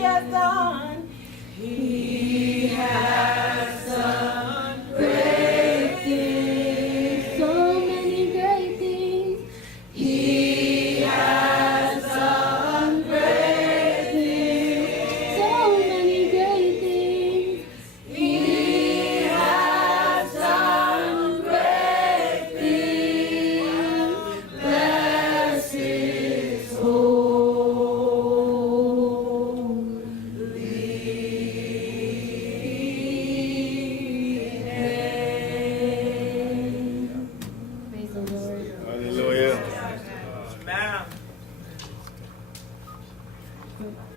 has done. He has done great things. So many great things. He has done great things. So many great things. He has done great things. Bless His name. Praise the Lord. Hallelujah. Amen.